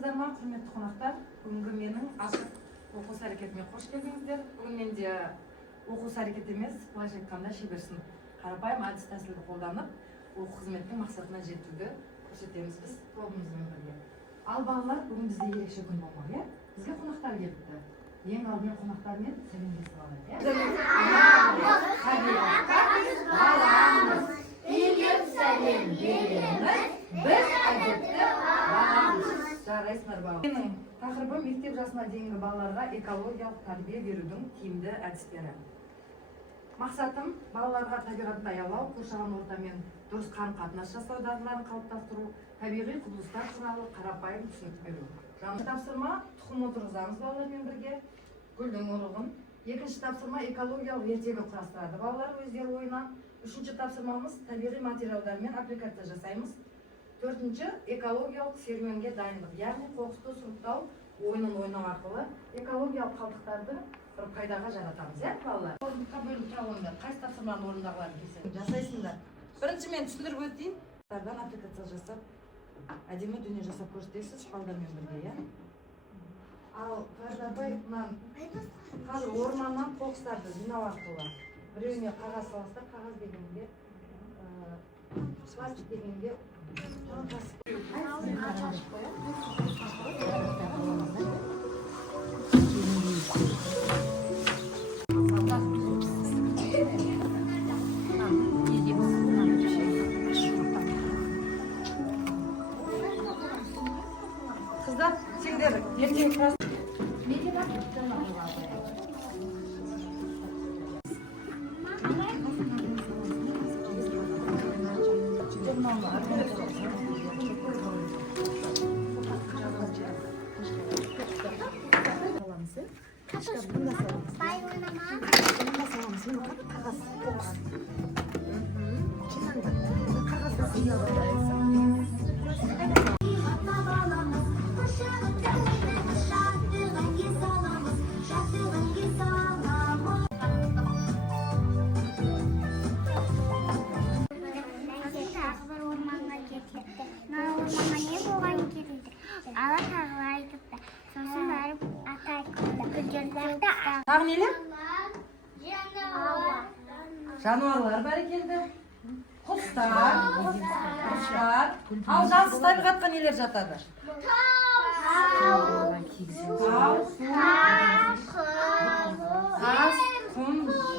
Саламатсыздар ма, құрметті қонақтар? Бүгінгі менің ашық оқу әрекетіме қош келдіңіздер. Бүгін менде оқу әрекет емес, былайша айтқанда шеберсін қарапайым әдіс тәсілді қолданып, оқу қызметінің мақсатына жетуді көрсетеміз біз тобымызбен бірге. Ал балалар, бүгін бізде ерекше күн болмақ, иә? Бізге қонақтар келіпті. Ең алдымен қонақтармен сәлемдесіп алайық, иә? Үйгіп сәлем береміз, біз әдетті бағамыз. Жарайсыңдар балалар. Менің тақырыбым мектеп жасына дейінгі балаларға экологиялық тәрбие берудің тиімді әдістері. Мақсатым балаларға табиғатты аялау, қоршаған ортамен дұрыс қарым-қатынас жасау дағдыларын қалыптастыру, табиғи құбылыстар туралы қарапайым түсінік беру. Жаңа тапсырма тұқым отырғызамыз балалармен бірге, гүлдің ұрығын. Екінші тапсырма экологиялық ертегі құрастырады балалар өздері ойынан. Үшінші тапсырмамыз табиғи материалдармен аппликация жасаймыз. Төртінші экологиялық серуенге дайындық, яғни қоқысты сұрыптау ойынын ойнау арқылы экологиялық қалдықтарды бір пайдаға жаратамыз, иә балалар? Орындыққа бөліп тұрғандар, қайсы тапсырманы орындағыларын келсе жасайсыңдар. Бірінші мен түсіндіріп өтейін. Тардан аппликация жасап, әдемі дүние жасап көрсетесіз балдармен бірге, иә? Ал Фарзабай қазір орманнан қоқыстарды жинау арқылы біреуіне қағаз саласыздар, қағаз дегенде, пластик дегенде қыздар, сендер ертең тағы нелер? Жануарлар бәрі келді. Құстар, құстар. Ал жансыз табиғатқа нелер жатады? Тас, құм,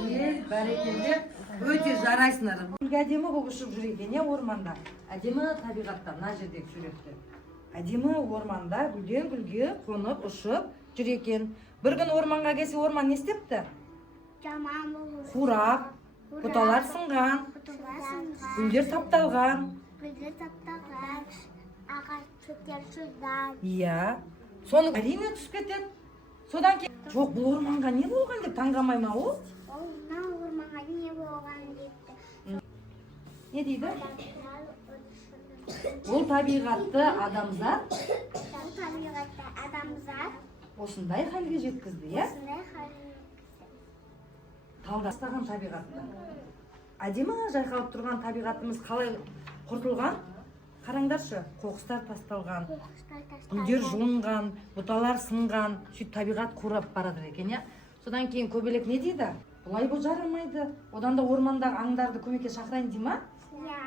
жел, бәрекелдер. Өте жарайсыңдар. Гүлге әдемі болып ұшып жүр екен, иә, орманда. Әдемі табиғатта, мына жердегі суретте. Әдемі орманда гүлден гүлге қонып ұшып жүр екен. Bir gün ormanға келсе, орман не істепті? Қурап, бұталар сынған, гүлдер тапталған. Ағаш шөптер шыждан. Иә, соны әрине түсіп кетеді. Содан кейін, жоқ, бұл орманға не болған деп таңғамай ма ол? Ол орманға не болған депті. Не дейді? Ол табиғатты адамзат осындай халге жеткізді, иә? Талдастаған табиғатты. Әдемі жайқалып тұрған табиғатымыз қалай құртылған? Қараңдаршы, қоқыстар тасталған, гүлдер жұлынған, бұталар сынған, сөйтіп табиғат қурап барады екен, иә? Содан кейін көбелек не дейді? Бұлай бұл жарамайды. Одан да ормандағы аңдарды көмекке шақырайын дей ма? Иә.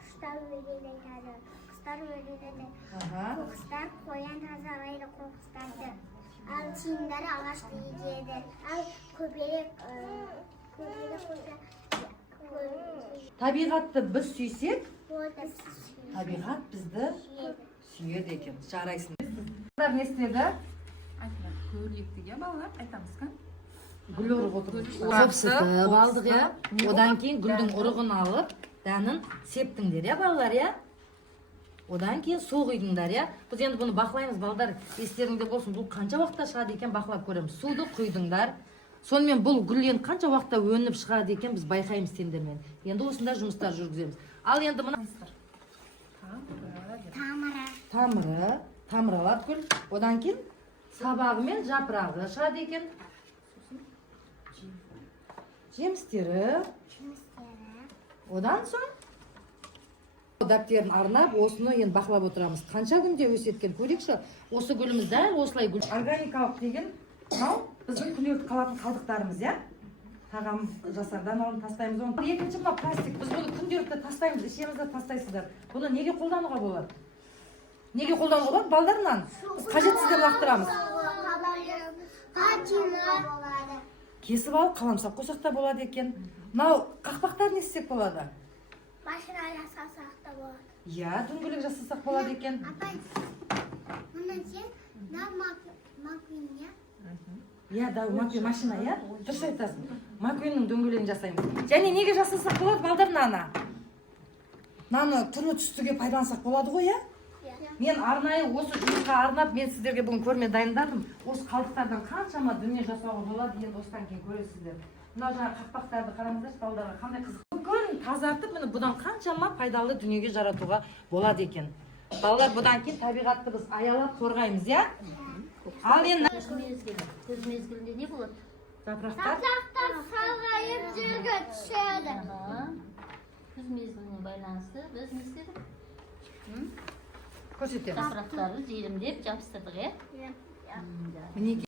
Құстар өледі қазір. Құстар өледі. Қоқыстар қоян тазалайды қоқыстарды. Ал тиіндері ағашты егеді. Ал көбелек табиғатты біз сүйсек, табиғат бізді сүйеді екен. Жарайсың. Балалар не істеді? Гүл ектіге балалар, айтамыз қа? Гүл ұрық отырып. Қопсытып алдық, иә? Одан кейін гүлдің ұрығын алып, дәнін септіңдер, иә балалар, иә? Одан кейін су құйдыңдар, иә? Біз енді бұны бақылаймыз, балалар, естеріңде болсын, бұл қанша уақытта шығады екен бақылап көреміз. Суды құйдыңдар. Сонымен бұл гүлден қанша уақытта өніп шығады екен біз байқаймыз сендермен. Енді осындай жұмыстар жүргіземіз. Ал енді мына тамыралап гүл. Одан кейін сабағы мен жапырағы шығады екен. Жемістері. Одан соң Дәптерін арнап, осыны енді бақылап отырамыз. Қанша күнде өсеткен көрейікші. Осы гүліміз дәл осылай гүл. Органикалық деген мынау біздің күнделікті қалатын қалдықтарымыз, иә? Тағам жасардан алып тастаймыз оны. Екінші мына пластик. Біз бұны күнделікті тастаймыз, ішемізді тастайсыздар. Бұны неге қолдануға болады? Неге қолдануға болады? Балдарынан. Біз қажетсізден лақтырамыз. Кесіп алып қаламсақ қойсақ та болады екен. Мынау қақпақтар не істесек болады? Машина жасасақ та болады. Иә, дөңгелек жасасақ болады екен. Апай, мұны сен маквин, иә? Иә, да, маквин машина, иә? Дұрыс айтасың. Маквиннің дөңгелегін жасаймыз. Және неге жасасақ болады? Балдар наны. Наны түрлі түстіге пайдалансақ болады ғой, иә? Мен арнайы осы жұмысқа арнап, мен сіздерге бүгін көрме дайындадым. Осы қалдықтардан қаншама дүние жасауға болады, енді осыдан кейін көресіздер. Мына жаңа қақпақтарды қараңыздаршы, балдарға қандай қызық. Бүкіл тазартып, міне бұдан қаншама пайдалы дүниеге жаратуға болады екен. Балалар, бұдан кейін табиғатты біз аялап қорғаймыз, иә? Ал енді Күз мезгілінде не болады? жапырақтар. Жапырақтар сарғайып жерге түседі. Күз мезгіліне байланысты біз не істедік? Көрсетеміз. Жапырақтарды желімдеп жабыстырдық, иә? Иә. Мінеки.